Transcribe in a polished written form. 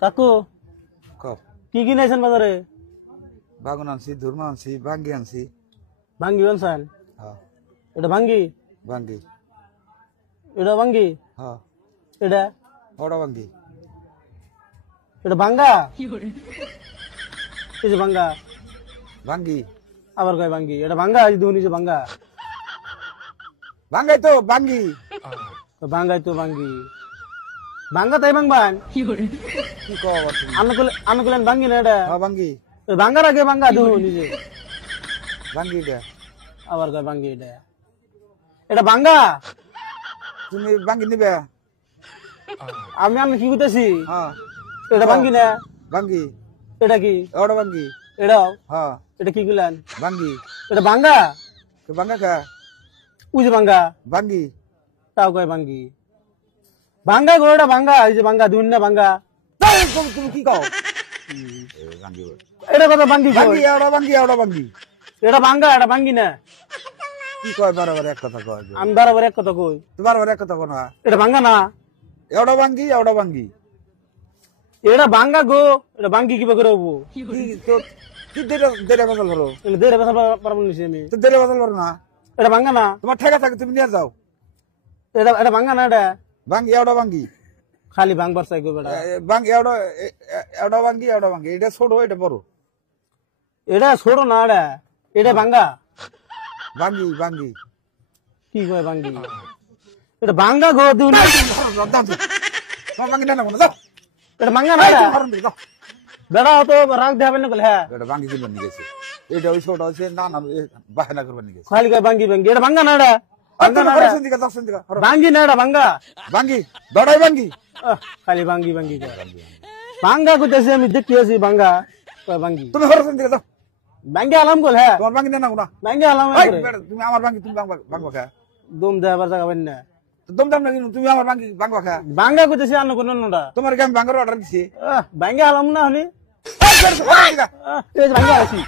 কাকু কও কি কিনেছেন বাজারে? বাগুন আনছি, ধুরমা আনছি, ভাঙ্গি আনছি। ভাঙ্গি আনছেন? হ্যাঁ এটা ভাঙ্গি, ভাঙ্গি। এটা ভাঙ্গি, হ্যাঁ এটা ওটা ভাঙ্গি। এটা ভাঙ্গা, এই যে ভাঙ্গা, ভাঙ্গি আবার কয় ভাঙ্গি। এটা ভাঙ্গা, এই দুই নিচে ভাঙ্গা, ভাঙ্গাই তো ভাঙ্গি। ভাঙ্গাই তো ভাঙ্গি, ভাঙ্গা তাই ভাঙবান। কি কও আবার তুমি? আমি কইলেন ভাঙ্গি না এটা? হ্যাঁ ভাঙ্গি ভাঙ্গার আগে ভাঙ্গা দুই নিচে, ভাঙ্গি। এটা আবার কয় ভাঙ্গি। এটা এটা ভাঙ্গা। তুমি ভাঙ্গি নিবে? আমি কি করতেছি? হ্যাঁ এটা ভাঙ্গি না? ভাঙ্গি। এটা কি? ওটা ভাঙ্গি। এটাও? হ্যাঁ এটা কি কইলেন? ভাঙ্গি। এটা ভাঙ্গা, ভাঙ্গা খা ওই যে ভাঙ্গা, ভাঙ্গি। তাও কয় ভাঙ্গি। ভাঙ্গা গো, এটা ভাঙ্গা, এই যে ভাঙ্গা দুই না ভাঙ্গা। তুমি কি কও? ভাঙ্গি এটা কথা ভাঙ্গি কই? ভাঙ্গি ওটা ভাঙ্গি ওটা ভাঙ্গি। এটা ভাঙ্গা, এটা ভাঙ্গি না। কি কয় বারবার এক কথা কয়? আমি বরাবর এক কথা কই। তুমি বারবার এক কথা কও না। এটা ভাঙ্গা না, ওটা ভাঙ্গি ওটা ভাঙ্গি। এটা ভাঙ্গা গো, এটা ভাঙ্গি কিভাবে করে হবো? কি তো কি দেরে দেরে বদল করো? এটা দেড় বছর পারবো নিছি আমি। তো দেরে বদল করো না। এটা ভাঙ্গা না, তোমার ঠেকা থাকে তুমি নিয়ে যাও। এটা ভাঙ্গা না। এটা ভাঙ্গি ওটা ভাঙ্গি। খালি ভাঙবার চাই গো বেটা। ভাঙ্গি ওটা ওটা ভাঙ্গি ওটা ভাঙ্গি। এটা ছোট এটা বড়। এটা ছোট না, এটা ভাঙ্গা। ভাঙ্গি ভাঙ্গি। কি কয় ভাঙ্গি? এটা ভাঙ্গা গো দুই না। তোমার ভাঙ্গি না না যাও। এটা ভাঙ্গা না, বেড়া তো রাগ দেখাবে না বলে। হ্যাঁ এটা ভাঙ্গি কিনবার নিয়ে গেছে। এটা ওই ছোট আছে না না বাহানা করবার নিয়ে গেছে। খালি কয় ভাঙ্গি ভাঙ্গি। এটা ভাঙ্গা না, ভাঙ্গা না, ভাঙ্গি না, এটা ভাঙ্গা ভাঙ্গি দড়াই ভাঙ্গি। খালি ভাঙ্গি ভাঙ্গি কয়। ভাঙ্গা করতেছি আমি, দেখতে আছি ভাঙ্গা কয় ভাঙ্গি। তুমি হরসন দিকে যাও। ভাঙ্গি আলাম বল। হ্যাঁ তোমার ভাঙ্গি না না ভাঙ্গি আলাম। তুমি আমার ভাঙ্গি তুমি ভাঙ্গবা খা। দম দেবার জায়গা পাই না। দম দাম না তুমি আমার ভাঙ্গি ভাঙ্গবা খা। ভাঙ্গা করতেছি আন্ন কোন না। তোমার কি আমি ভাঙ্গার অর্ডার দিছি? ভাঙ্গি আলাম না হনি। ভাঙ্গা আছি।